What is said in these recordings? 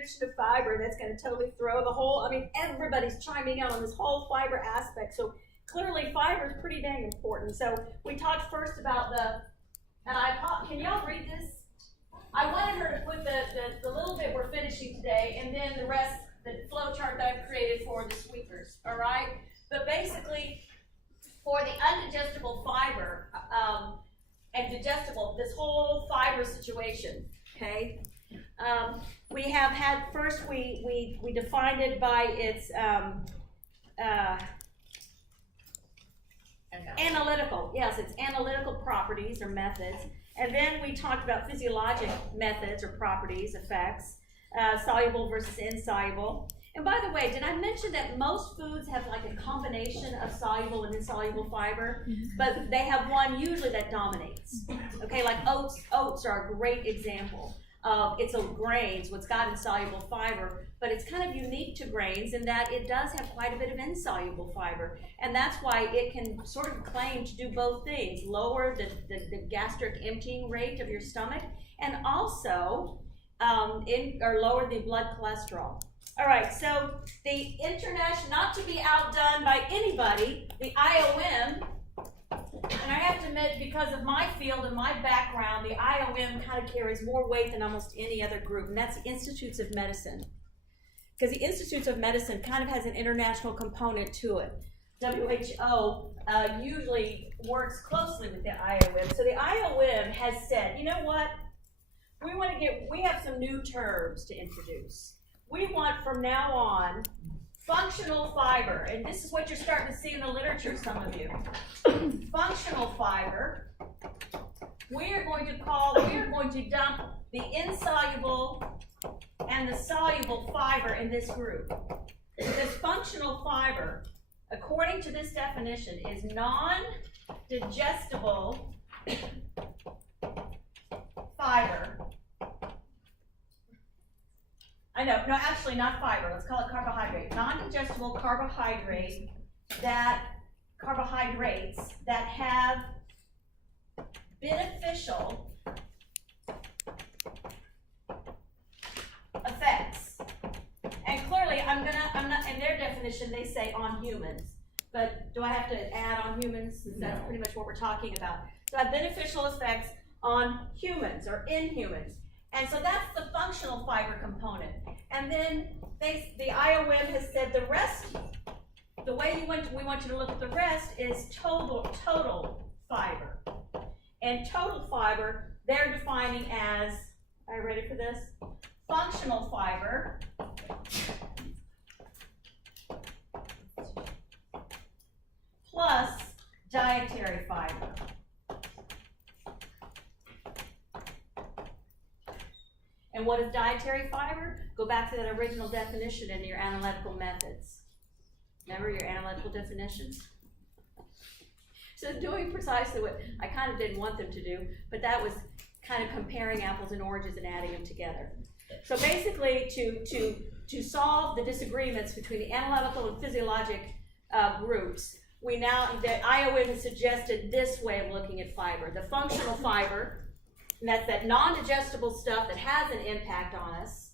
definition of fiber that's going to totally throw the whole, I mean, everybody's chiming in on this whole fiber aspect. So clearly fiber is pretty dang important. So we talked first about can y'all read this? I wanted her to put the little bit we're finishing today and then the rest, the flow chart that I've created for the squeakers, all right? But basically, for the undigestible fiber and digestible, this whole fiber situation, okay? We have had, first we defined it by its analytical, yes, it's analytical properties or methods. And then we talked about physiologic methods or properties, effects, soluble versus insoluble. And by the way, did I mention that most foods have like a combination of soluble and insoluble fiber, but they have one usually that dominates. Okay, like oats. Oats are a great example of it's a grains, what's got insoluble fiber, but it's kind of unique to grains in that it does have quite a bit of insoluble fiber, and that's why it can sort of claim to do both things: lower the gastric emptying rate of your stomach, and also lower the blood cholesterol. All right, so the international, not to be outdone by anybody, the IOM, and I have to admit, because of my field and my background, the IOM kind of carries more weight than almost any other group, and that's the Institutes of Medicine. Because the Institutes of Medicine kind of has an international component to it. WHO usually works closely with the IOM. So the IOM has said, you know what? We have some new terms to introduce. We want from now on functional fiber, and this is what you're starting to see in the literature, some of you. Functional fiber, we are going to dump the insoluble and the soluble fiber in this group. This functional fiber, according to this definition, is non-digestible fiber. I know, no, actually not fiber, let's call it carbohydrate. Non-digestible carbohydrates that have beneficial effects. And clearly, I'm not, in their definition, they say on humans. But do I have to add on humans? Since that's pretty much what we're talking about. So have beneficial effects on humans or in humans. And so that's the functional fiber component. And then the IOM has said the rest, the way we want you to look at the rest is total fiber. And total fiber, they're defining as, are you ready for this? Functional fiber plus dietary fiber. And what is dietary fiber? Go back to that original definition in your analytical methods. Remember your analytical definitions? So doing precisely what I kind of didn't want them to do, but that was kind of comparing apples and oranges and adding them together. So basically, to solve the disagreements between the analytical and physiologic groups, the IOM has suggested this way of looking at fiber. The functional fiber, and that's that non-digestible stuff that has an impact on us.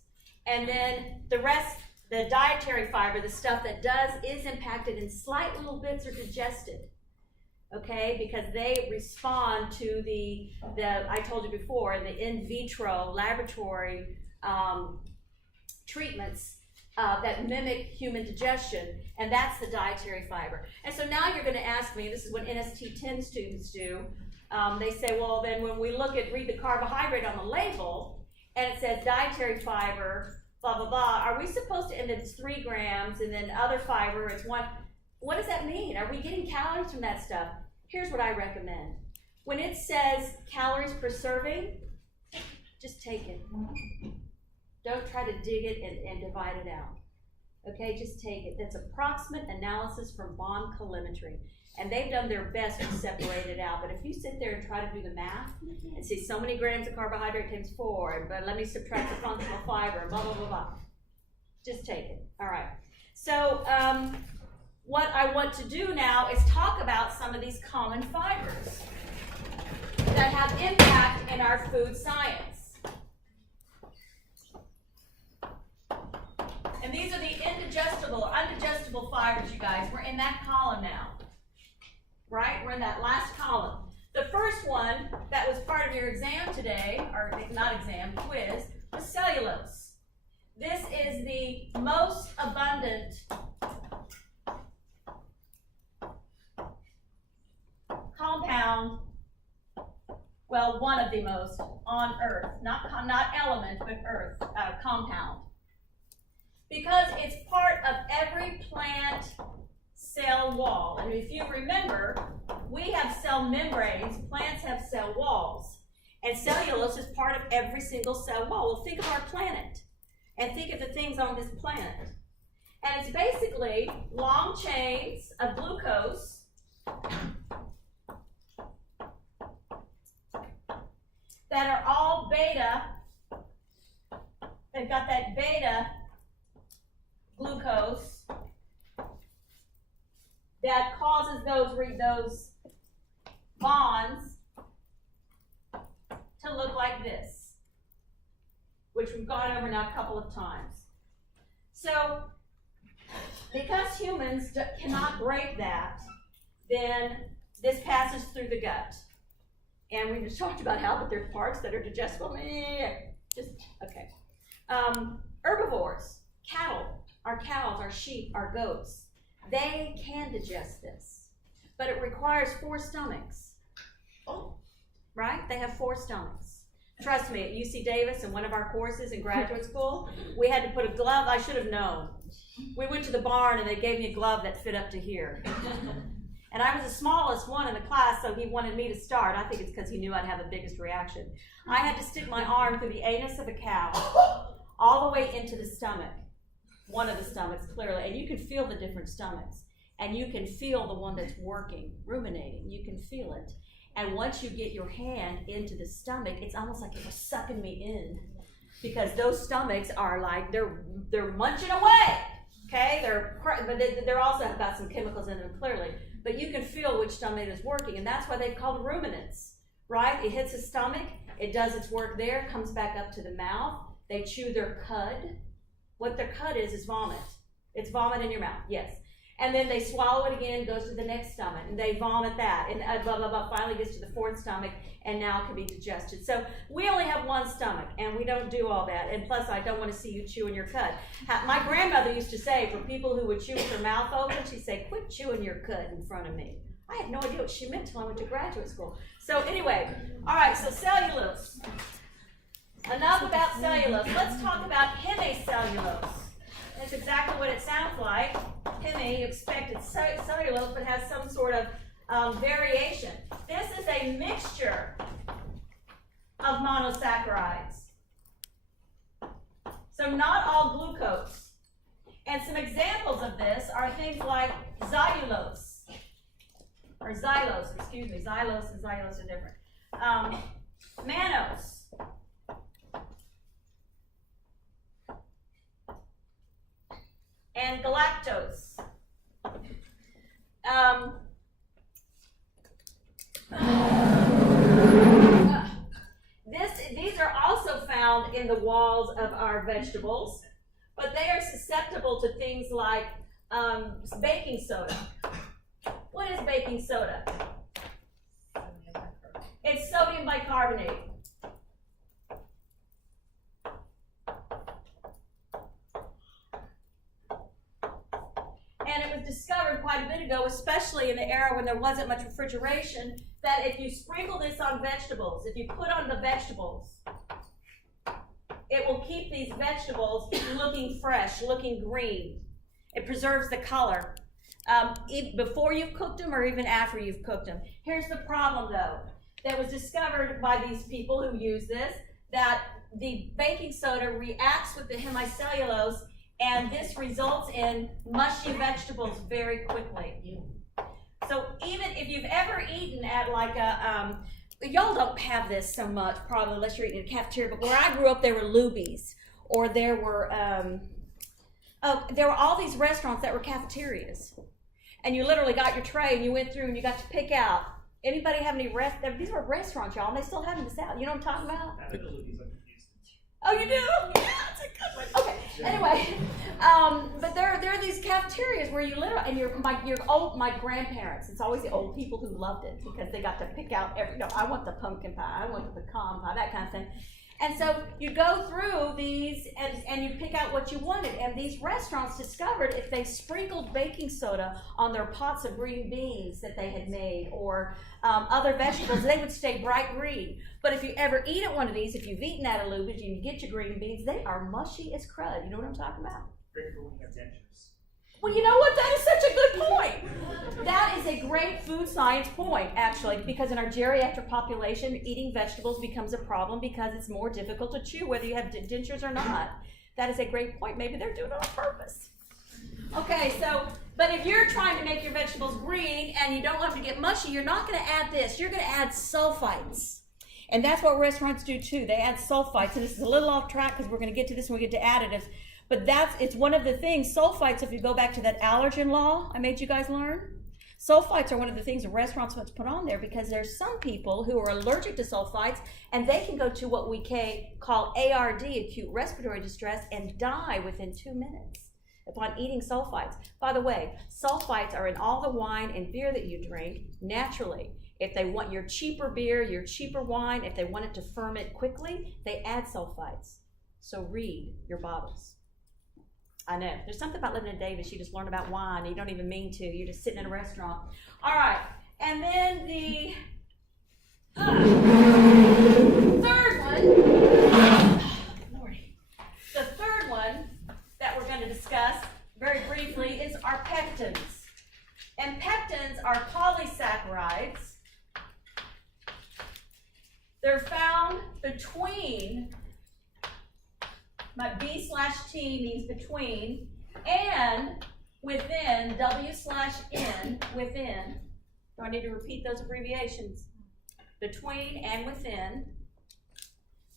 And then the rest, the dietary fiber, the stuff that is impacted in slight little bits are digested. Okay, because they respond to the I told you before, the in vitro laboratory treatments that mimic human digestion, and that's the dietary fiber. And so now you're going to ask me, this is what NST 10 students do, they say, well, then when we read the carbohydrate on the label, and it says dietary fiber, blah, blah, blah, are we supposed to, and it's 3 grams, and then other fiber, it's 1, what does that mean? Are we getting calories from that stuff? Here's what I recommend. When it says calories per serving, just take it. Don't try to dig it and divide it out. Okay, just take it. That's approximate analysis from bond calorimetry. And they've done their best to separate it out. But if you sit there and try to do the math and see so many grams of carbohydrate times 4, but let me subtract the functional fiber, blah, blah, blah, blah. Just take it. All right. So what I want to do now is talk about some of these common fibers that have impact in our food science. digestible or undigestible fibers, you guys. We're in that column now, right? We're in that last column. The first one that was part of your exam today, or not exam, quiz, was cellulose. This is the most abundant compound, well, one of the most on Earth, not element, but Earth, compound. Because it's part of every plant cell wall. And if you remember, we have cell membranes, plants have cell walls. And cellulose is part of every single cell wall. Well, think of our planet, and think of the things on this planet. And it's basically long chains of glucose that are all beta. They've got that beta glucose that causes those bonds to look like this, which we've gone over now a couple of times. So, because humans cannot break that, then this passes through the gut. And we just talked about how, but there's parts that are digestible. Okay. Herbivores, cattle, our cows, our sheep, our goats, they can digest this, but it requires 4 stomachs. Right? They have 4 stomachs. Trust me, at UC Davis in one of our courses in graduate school, we had to put a glove. I should have known. We went to the barn and they gave me a glove that fit up to here. And I was the smallest one in the class, so he wanted me to start. I think it's because he knew I'd have the biggest reaction. I had to stick my arm through the anus of a cow, all the way into the stomach. One of the stomachs, clearly. And you can feel the different stomachs. And you can feel the one that's working, ruminating. You can feel it. And once you get your hand into the stomach, it's almost like it was sucking me in. Because those stomachs are like, they're munching away. Okay? They're also got some chemicals in them, clearly. But you can feel which stomach is working, and that's why they're called ruminants, right? It hits the stomach, it does its work there, comes back up to the mouth. They chew their cud. What their cud is vomit. It's vomit in your mouth, yes. And then they swallow it again, goes to the next stomach, and they vomit that, and blah, blah, blah, finally gets to the 4th stomach, and now it can be digested. So we only have 1 stomach, and we don't do all that, and plus I don't want to see you chewing your cud. My grandmother used to say, for people who would chew with their mouth open, she'd say, quit chewing your cud in front of me. I had no idea what she meant until I went to graduate school. So anyway, all right, so cellulose. Enough about cellulose. Let's talk about hemicellulose. That's exactly what it sounds like. Hemi, you expect it's cellulose, but has some sort of variation. This is a mixture of monosaccharides. So not all glucose. And some examples of this are things like xylulose, or xylose, excuse me. Xylose and xylose are different. Mannose. And galactose. These are also found in the walls of our vegetables, but they are susceptible to things like baking soda. What is baking soda? It's sodium bicarbonate. And it was discovered quite a bit ago, especially in the era when there wasn't much refrigeration, that if you sprinkle this on vegetables, if you put on the vegetables, it will keep these vegetables looking fresh, looking green. It preserves the color before you've cooked them or even after you've cooked them. Here's the problem, though. That was discovered by these people who use this, that the baking soda reacts with the hemicellulose, and this results in mushy vegetables very quickly. So even if you've ever eaten at like a, y'all don't have this so much probably unless you're eating in a cafeteria, but where I grew up there were Luby's, or there were all these restaurants that were cafeterias. And you literally got your tray and you went through and you got to pick out. Anybody have any these were restaurants, y'all, and they still have them out. You know what I'm talking about? Oh, you do? Yeah, that's a good one. Okay. Anyway, but there are these criteria is where you literally, and my grandparents, it's always the old people who loved it because they got to pick out I want the pumpkin pie, I want the pecan pie, that kind of thing. And so you go through these and you pick out what you wanted. And these restaurants discovered if they sprinkled baking soda on their pots of green beans that they had made or other vegetables, they would stay bright green. But if you ever eat at one of these, if you've eaten at a Luba's and you get your green beans, they are mushy as crud. You know what I'm talking about? Great for when you have dentures. Well, you know what? That is such a good point. That is a great food science point, actually, because in our geriatric population, eating vegetables becomes a problem because it's more difficult to chew, whether you have dentures or not. That is a great point. Maybe they're doing it on purpose. Okay, but if you're trying to make your vegetables green and you don't want them to get mushy, you're not going to add this. You're going to add sulfites. And that's what restaurants do, too. They add sulfites. And this is a little off track because we're going to get to this when we get to additives. But it's one of the things, sulfites, if you go back to that allergen law I made you guys learn, sulfites are one of the things the restaurants must put on there because there's some people who are allergic to sulfites and they can go to what we call ARD, acute respiratory distress, and die within 2 minutes upon eating sulfites. By the way, sulfites are in all the wine and beer that you drink naturally. If they want your cheaper beer, your cheaper wine, if they want it to ferment quickly, they add sulfites. So read your bottles. I know. There's something about living in Davis. You just learn about wine. And you don't even mean to. You're just sitting in a restaurant. All right. And then the third one. Lordy. The third one that we're going to discuss very briefly is our pectins. And pectins are polysaccharides. They're found between. My B/T means between, and within, W/N, within. Do I need to repeat those abbreviations? Between and within.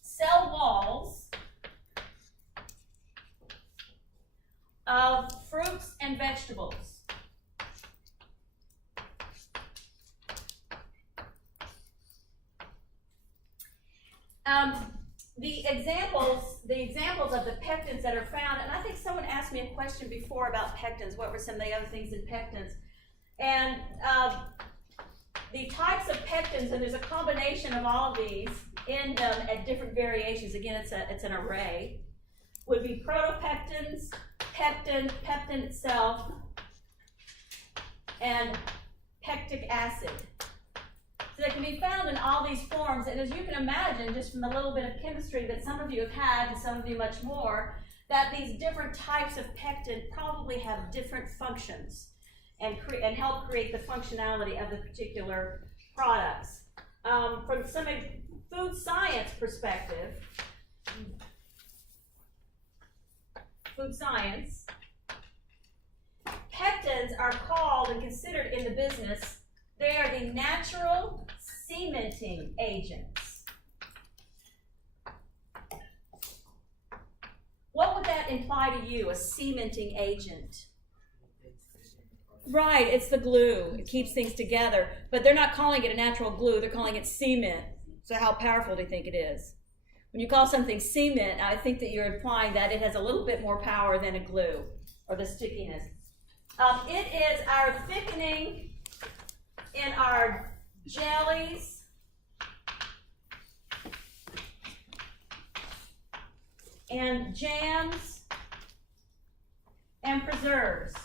Cell walls of fruits and vegetables. The examples of the pectins that are found, and I think someone asked me a question before about pectins. What were some of the other things in pectins? And the types of pectins, and there's a combination of all of these in them at different variations. Again, it's an array. Would be protopectins, pectin itself, and pectic acid. So they can be found in all these forms, and as you can imagine, just from the little bit of chemistry that some of you have had, and some of you much more, that these different types of pectin probably have different functions and help create the functionality of the particular products. From some food science perspective, pectins are called and considered in the business. They are the natural cementing agents. What would that imply to you, a cementing agent? Right, it's the glue. It keeps things together. But they're not calling it a natural glue, they're calling it cement. So how powerful do you think it is? When you call something cement, I think that you're implying that it has a little bit more power than a glue, or the stickiness. It is our thickening in our jellies, and jams, and preserves.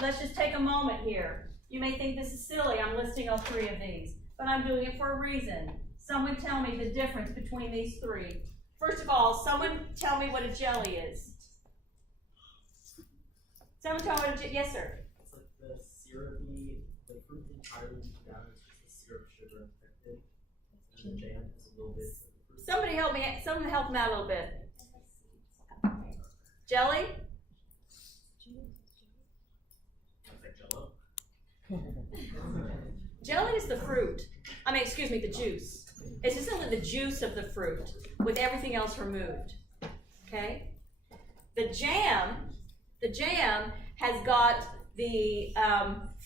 Let's just take a moment here. You may think this is silly, I'm listing all three of these, but I'm doing it for a reason. Someone tell me the difference between these three. First of all, someone tell me what a jelly is. Someone tell me what a jelly is. Yes, sir. It's like the syrupy, the fruit entirely down, it's just the syrup, sugar, and pectin. And the jam has a little bit of the fruit. Someone help me out a little bit. Jelly? Jelly is the fruit. The juice. It's just simply the juice of the fruit with everything else removed. Okay? The jam has got the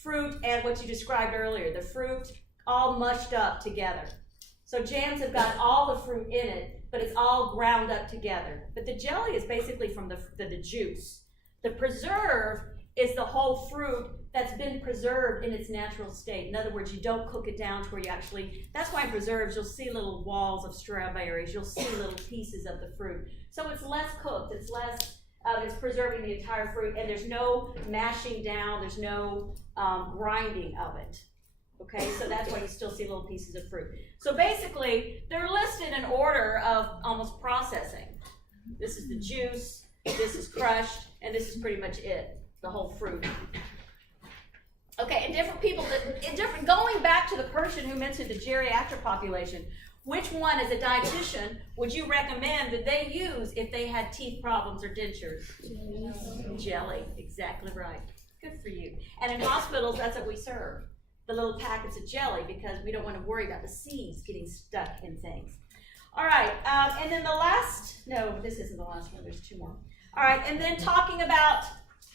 fruit and what you described earlier, the fruit all mushed up together. So jams have got all the fruit in it, but it's all ground up together. But the jelly is basically from the juice. The preserve is the whole fruit that's been preserved in its natural state. In other words, you don't cook it down to where you actually, that's why in preserves you'll see little walls of strawberries, you'll see little pieces of the fruit. So it's less cooked, it's less, it's preserving the entire fruit, and there's no mashing down, there's no grinding of it. Okay, so that's why you still see little pieces of fruit. So basically, they're listed in order of almost processing. This is the juice, this is crushed, and this is pretty much it, the whole fruit. Okay, and different people, going back to the person who mentioned the geriatric population, which one, as a dietitian, would you recommend that they use if they had teeth problems or dentures? Jelly, exactly right. Good for you. And in hospitals, that's what we serve, the little packets of jelly, because we don't want to worry about the seeds getting stuck in things. All right, and then the last, no, this isn't the last one, there's two more. All right, and then talking about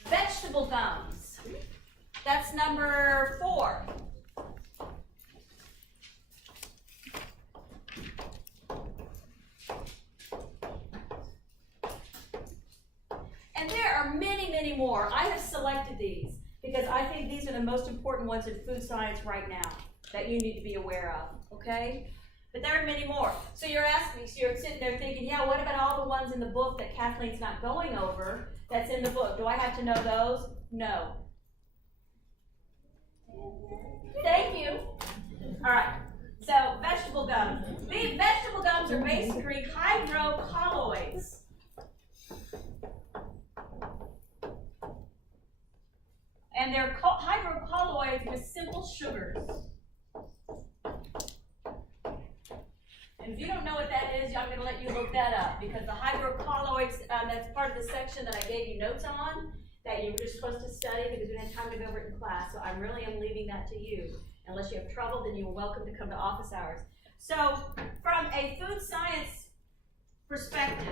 vegetable gums. That's number 4. And there are many, many more. I have selected these because I think these are the most important ones in food science right now that you need to be aware of, okay? But there are many more. So you're asking, so you're sitting there thinking, yeah, what about all the ones in the book that Kathleen's not going over that's in the book? Do I have to know those? No. Thank you. All right. So vegetable gums. These vegetable gums are basically hydrocolloids. And they're hydrocolloids with simple sugars. And if you don't know what that is, I'm going to let you look that up, because the hydrocolloids, that's part of the section that I gave you notes on that you were just supposed to study because we didn't have time to go over it in class. So I really am leaving that to you. Unless you have trouble, then you're welcome to come to office hours. So from a food science perspective,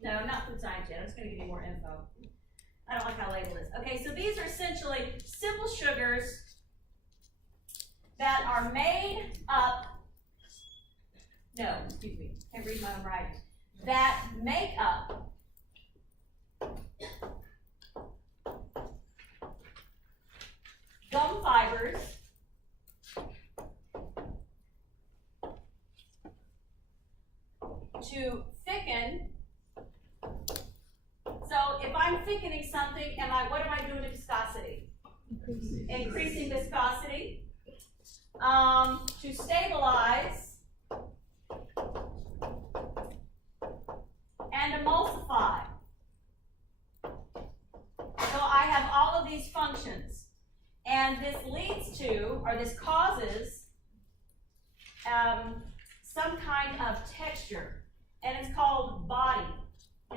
no, not food science yet. I'm just going to give you more info. I don't like how I label this. Okay, so these are essentially simple sugars that are made up, no, excuse me, can't read my own writing, that make up gum fibers to thicken. So if I'm thickening something, what am I doing to viscosity? Increasing viscosity. To stabilize and emulsify. So I have all of these functions. And this leads to, or this causes, some kind of texture. And it's called body.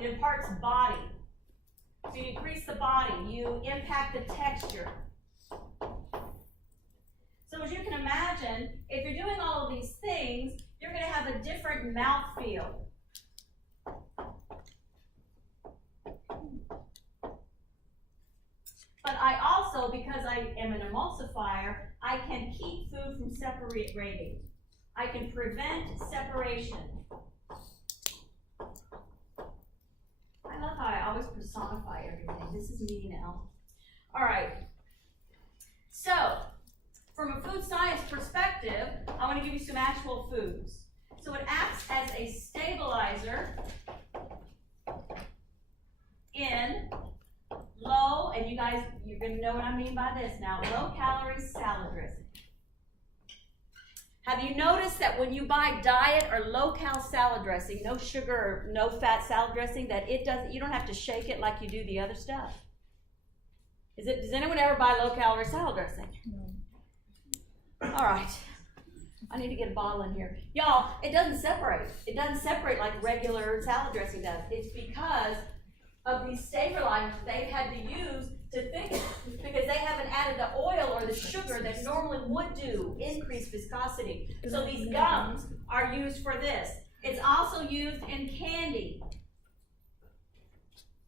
It imparts body. So you increase the body, you impact the texture. So as you can imagine, if you're doing all of these things, you're going to have a different mouthfeel. But I also, because I am an emulsifier, I can keep food from separating. I can prevent separation. I love how I always personify everything. This is me now. All right. So, from a food science perspective, I want to give you some actual foods. So it acts as a stabilizer in low, and you guys, you're going to know what I mean by this now, low-calorie salad dressing. Have you noticed that when you buy diet or low-cal salad dressing, no sugar or no-fat salad dressing, that it doesn't, you don't have to shake it like you do the other stuff? Does anyone ever buy low-calorie salad dressing? No. All right. I need to get a bottle in here. Y'all, it doesn't separate. It doesn't separate like regular salad dressing does. It's because of these stabilizers they've had to use to thicken, because they haven't added the oil or the sugar that normally would do increased viscosity. So these gums are used for this. It's also used in candy.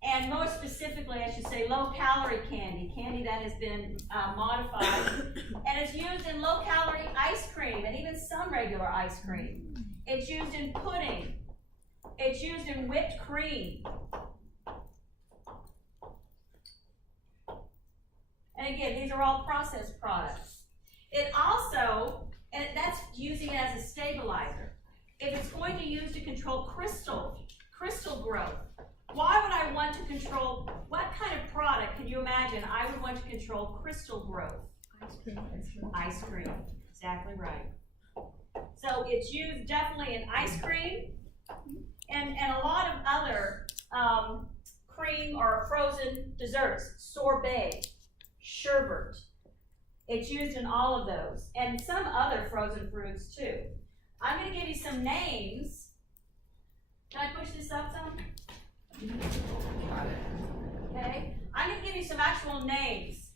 And more specifically, I should say low-calorie candy that has been modified. And it's used in low-calorie ice cream and even some regular ice cream. It's used in pudding. It's used in whipped cream. And again, these are all processed products. It also, and that's using it as a stabilizer. If it's going to use to control crystal growth, why would I want to control, what kind of product can you imagine I would want to control crystal growth? Ice cream, exactly right. So it's used definitely in ice cream and a lot of other cream or frozen desserts, sorbet, sherbet. It's used in all of those and some other frozen fruits too. I'm going to give you some names. Can I push this up some? Okay. I'm going to give you some actual names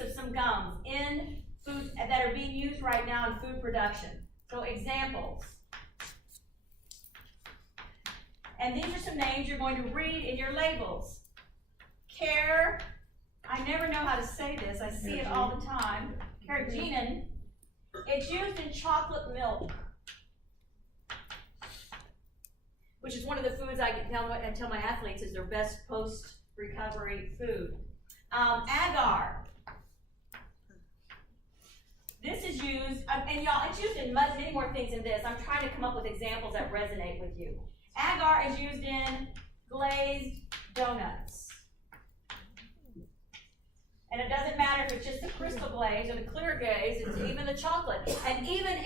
of some gums in food that are being used right now in food production. So examples. And these are some names you're going to read in your labels. Care, I never know how to say this, I see it all the time. Carrageenan, it's used in chocolate milk, which is one of the foods I tell my athletes is their best post-recovery food. Agar. This is used, and y'all, it's used in many more things than this. I'm trying to come up with examples that resonate with you. Agar is used in glazed donuts. And it doesn't matter if it's just the crystal glaze or the clear glaze, it's even the chocolate. And even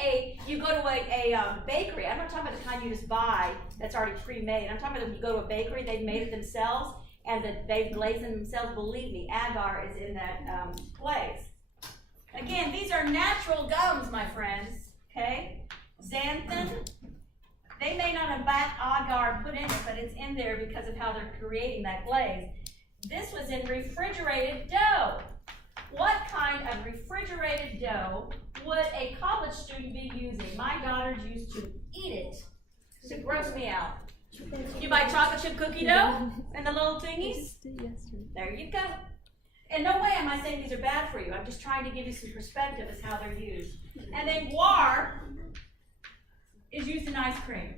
you go to a bakery, I'm not talking about the kind you just buy that's already pre-made. I'm talking about when you go to a bakery, they've made it themselves, and they've glazed them themselves. Believe me, agar is in that glaze. Again, these are natural gums, my friends, okay? Xanthan, they may not have agar put in it, but it's in there because of how they're creating that glaze. This was in refrigerated dough. What kind of refrigerated dough would a college student be using? My daughters used to eat it. To gross me out. You buy chocolate chip cookie dough and the little thingies? There you go. In no way am I saying these are bad for you. I'm just trying to give you some perspective as how they're used. And then guar is used in ice cream.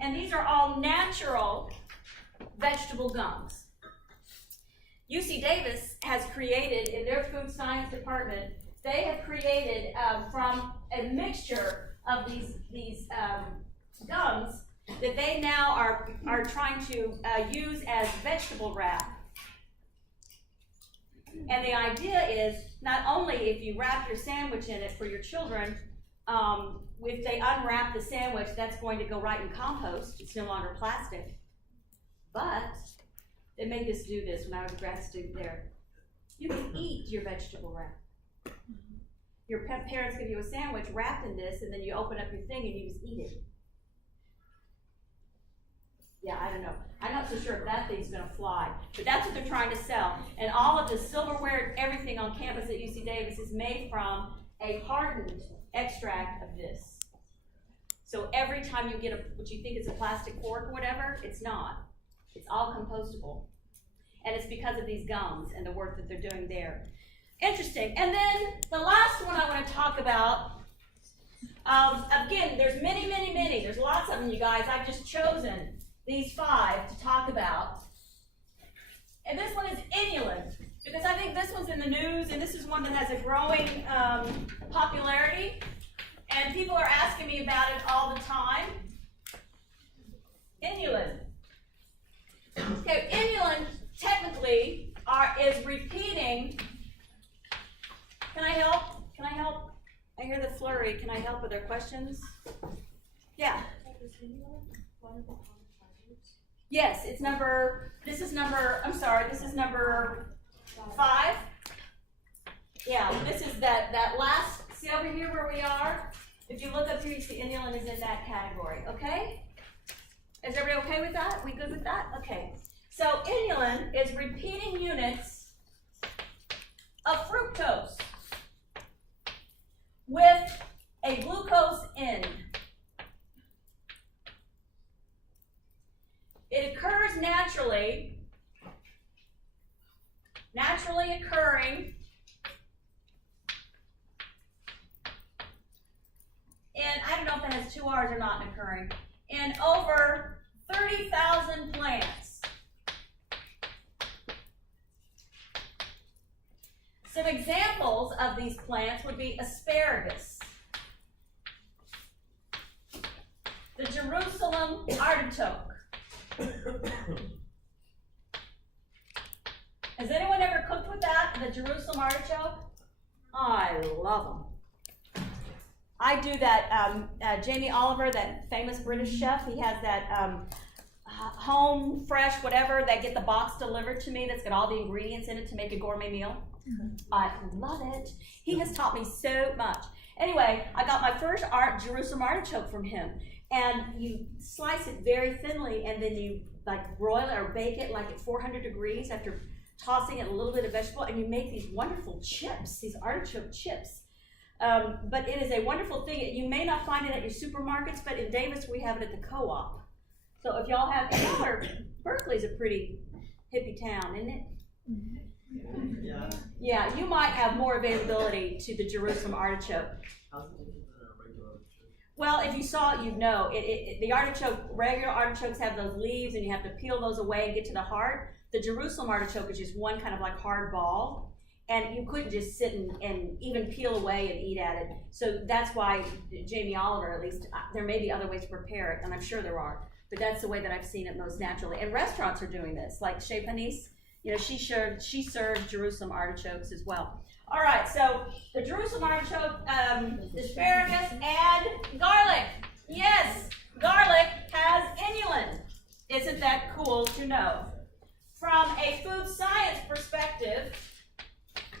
And these are all natural vegetable gums. UC Davis has created, in their food science department, they have created from a mixture of these gums that they now are trying to use as vegetable wrap. And the idea is not only if you wrap your sandwich in it for your children, if they unwrap the sandwich, that's going to go right in compost. It's no longer plastic. But they made us do this when I was a grad student there. You can eat your vegetable wrap. Your parents give you a sandwich wrapped in this, and then you open up your thing and you just eat it. Yeah, I don't know. I'm not so sure if that thing's going to fly, but that's what they're trying to sell. And all of the silverware and everything on campus at UC Davis is made from a hardened extract of this. So every time you get what you think is a plastic fork or whatever, it's not. It's all compostable. And it's because of these gums and the work that they're doing there. Interesting. And then the last one I want to talk about, again, there's many. There's lots of them, you guys. I've just chosen these 5 to talk about. And this one is inulin, because I think this one's in the news, and this is one that has a growing popularity. And people are asking me about it all the time. Inulin. Okay, inulin technically is repeating. Can I help? I hear the flurry. Can I help with their questions? Yeah. Yes, this is number 5. Yeah, this is that last, see over here where we are? If you look up here, you see inulin is in that category, okay? Is everybody okay with that? We good with that? Okay. So inulin is repeating units of fructose with a glucose end. It occurs naturally occurring and I don't know if that has 2 R's or not in occurring, in over 30,000 plants. these plants would be asparagus, the Jerusalem artichoke. Has anyone ever cooked with that, the Jerusalem artichoke? I love them. I do that, Jamie Oliver, that famous British chef, he has that home, fresh, whatever, that get the box delivered to me that's got all the ingredients in it to make a gourmet meal. I love it. He has taught me so much. Anyway, I got my first Jerusalem artichoke from him. And you slice it very thinly, and then you like broil it or bake it like at 400 degrees after tossing it a little bit of vegetable, and you make these wonderful chips, these artichoke chips. But it is a wonderful thing. You may not find it at your supermarkets, but in Davis we have it at the co-op. So if y'all have, Berkeley's a pretty hippie town, isn't it? Yeah. Yeah, you might have more availability to the Jerusalem artichoke. How's it different than a regular artichoke? Well, if you saw it, you'd know. The artichoke, regular artichokes have those leaves, and you have to peel those away and get to the heart. The Jerusalem artichoke is just one kind of like hard ball, and you couldn't just sit and even peel away and eat at it. So that's why Jamie Oliver, at least, there may be other ways to prepare it, and I'm sure there are, but that's the way that I've seen it most naturally. And restaurants are doing this, like Chez Panisse, she served Jerusalem artichokes as well. All right, so the Jerusalem artichoke, asparagus, and garlic. Yes, garlic has inulin. Isn't that cool to know? From a food science perspective,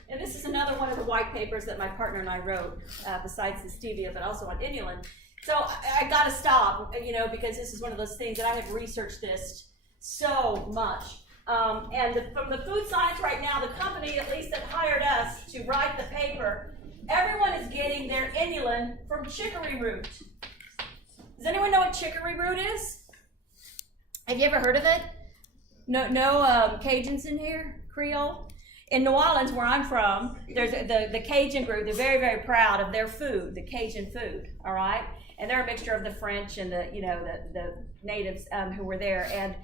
and this is another one of the white papers that my partner and I wrote, besides the stevia, but also on inulin. So I got to stop, because this is one of those things that I have researched this so much. From the food science right now, the company at least that hired us to write the paper, everyone is getting their inulin from chicory root. Does anyone know what chicory root is? Have you ever heard of it? No Cajuns in here? Creole? In New Orleans, where I'm from, there's the Cajun group. They're very, very proud of their food, the Cajun food, all right? And they're a mixture of the French and the natives who were there. And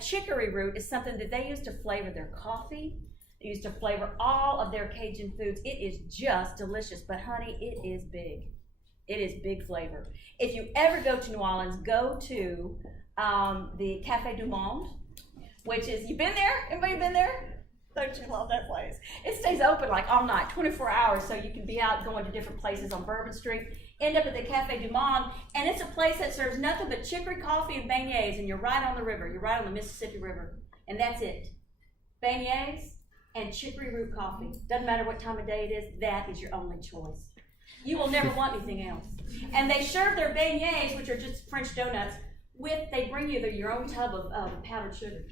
chicory root is something that they use to flavor their coffee. They use to flavor all of their Cajun foods. It is just delicious, but honey, it is big. It is big flavor. If you ever go to New Orleans, go to the Café du Monde, which is, you've been there? Anybody been there? Don't you love that place? It stays open like all night, 24 hours, so you can be out going to different places on Bourbon Street, end up at the Café du Monde, and it's a place that serves nothing but chicory coffee and beignets, and you're right on the river. You're right on the Mississippi River, and that's it. Beignets and chicory root coffee. Doesn't matter what time of day it is, that is your only choice. You will never want anything else. And they serve their beignets, which are just French donuts, they bring you your own tub of powdered sugar.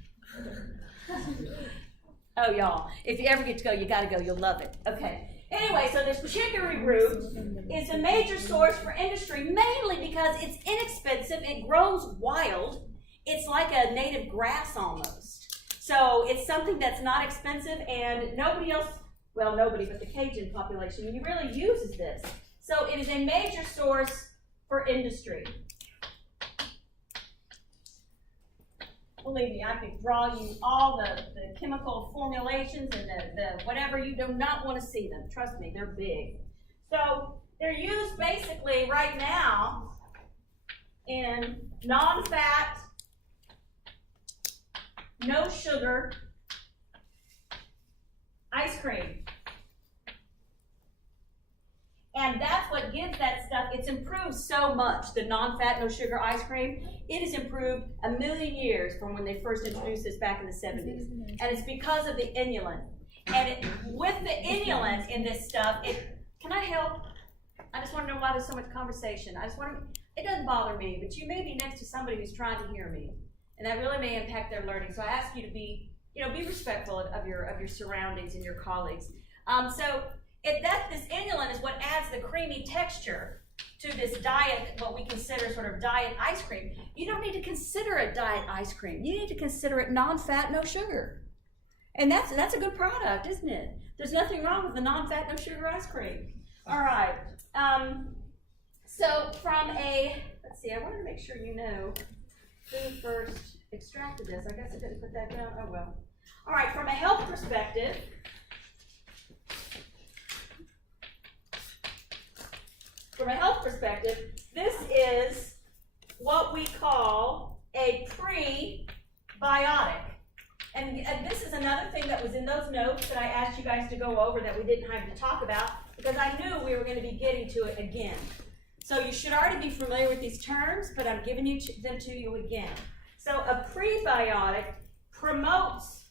Oh, y'all, if you ever get to go, you gotta go, you'll love it. Okay, anyway, so this chicory root is a major source for industry, mainly because it's inexpensive, it grows wild, it's like a native grass almost. So it's something that's not expensive, and nobody else, well, nobody but the Cajun population really uses this. So it is a major source for industry. Believe me, I could draw you all the chemical formulations and the whatever. You do not want to see them. Trust me, they're big. So they're used basically right now in non-fat, no sugar ice cream. And that's what gives that stuff, it's improved so much, the non-fat, no sugar ice cream. It has improved 1,000,000 years from when they first introduced this back in the 70s. And it's because of the inulin. And with the inulin in this stuff, can I help? I just want to know why there's so much conversation. It doesn't bother me, but you may be next to somebody who's trying to hear me. And that really may impact their learning. So I ask you to be respectful of your surroundings and your colleagues. This inulin is what adds the creamy texture to this diet, what we consider sort of diet ice cream. You don't need to consider it diet ice cream. You need to consider it non-fat, no sugar. And that's a good product, isn't it? There's nothing wrong with the non-fat, no sugar ice cream. All right. So let's see, I wanted to make sure you know who first extracted this. I guess I didn't put that down. Oh, well. All right, from a health perspective, from a health perspective, this is what we call a prebiotic. And this is another thing that was in those notes that I asked you guys to go over that we didn't have to talk about because I knew we were going to be getting to it again. So you should already be familiar with these terms, but I'm giving them to you again. So a prebiotic promotes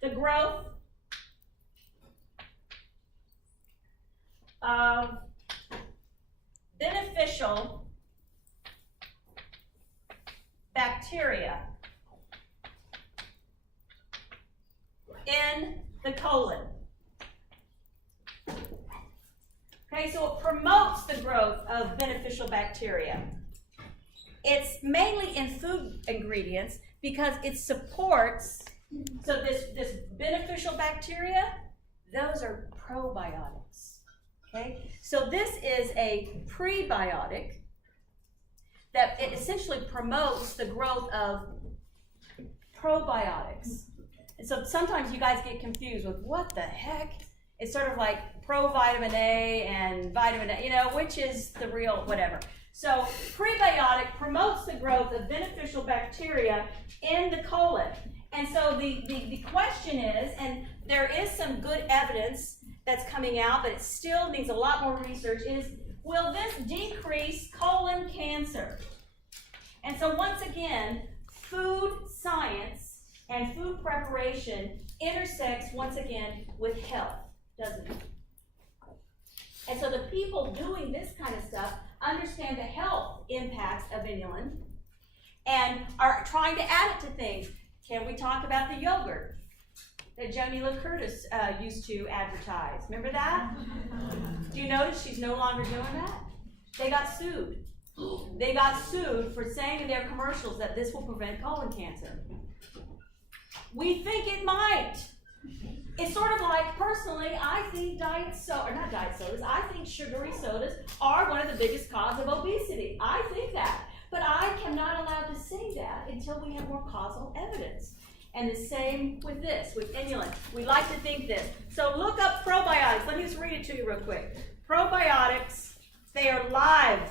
the growth of beneficial bacteria in the colon. Okay, so it promotes the growth of beneficial bacteria. It's mainly in food ingredients because it supports, so this beneficial bacteria, those are probiotics. Okay, so this is a prebiotic that it essentially promotes the growth of probiotics. And so sometimes you guys get confused with what the heck? It's sort of like provitamin A and vitamin A, you know, which is the real whatever. So prebiotic promotes the growth of beneficial bacteria in the colon. And so the question is, and there is some good evidence that's coming out, but it still needs a lot more research, is will this decrease colon cancer? And so once again, food science and food preparation intersects once again with health, doesn't it? And so the people doing this kind of stuff understand the health impacts of inulin and are trying to add it to things. Can we talk about the yogurt that Joni Lee Curtis used to advertise? Remember that? Do you notice she's no longer doing that? They got sued. They got sued for saying in their commercials that this will prevent colon cancer. We think it might. It's sort of like, personally, I think I think sugary sodas are one of the biggest cause of obesity. I think that. But I am not allowed to say that until we have more causal evidence. And the same with this, with inulin. We like to think this. So look up probiotics. Let me just read it to you real quick. Probiotics, they are live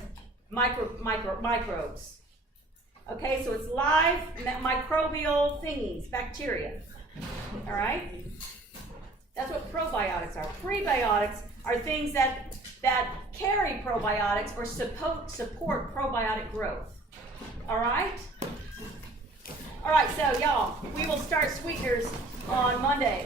microbes. Okay, so it's live microbial thingies, bacteria. All right? That's what probiotics are. Prebiotics are things that carry probiotics or support probiotic growth. All right? All right, so y'all, we will start sweeteners on Monday.